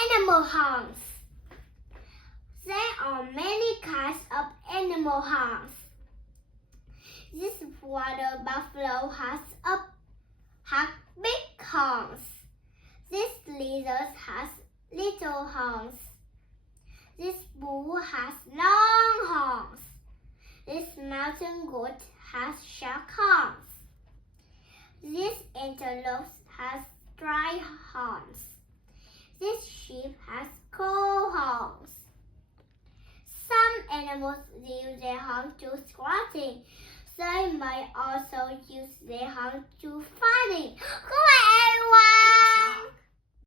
Animal horns. There are many kinds of animal horns. This water buffalo has big horns. This lizard has little horns. This bull has long horns. This mountain goat has sharp horns. This antelope has dry horns. This sheep has cold horns. Some animals use their horns to squatting. They might also use their horns to fighting. Goodbye, everyone!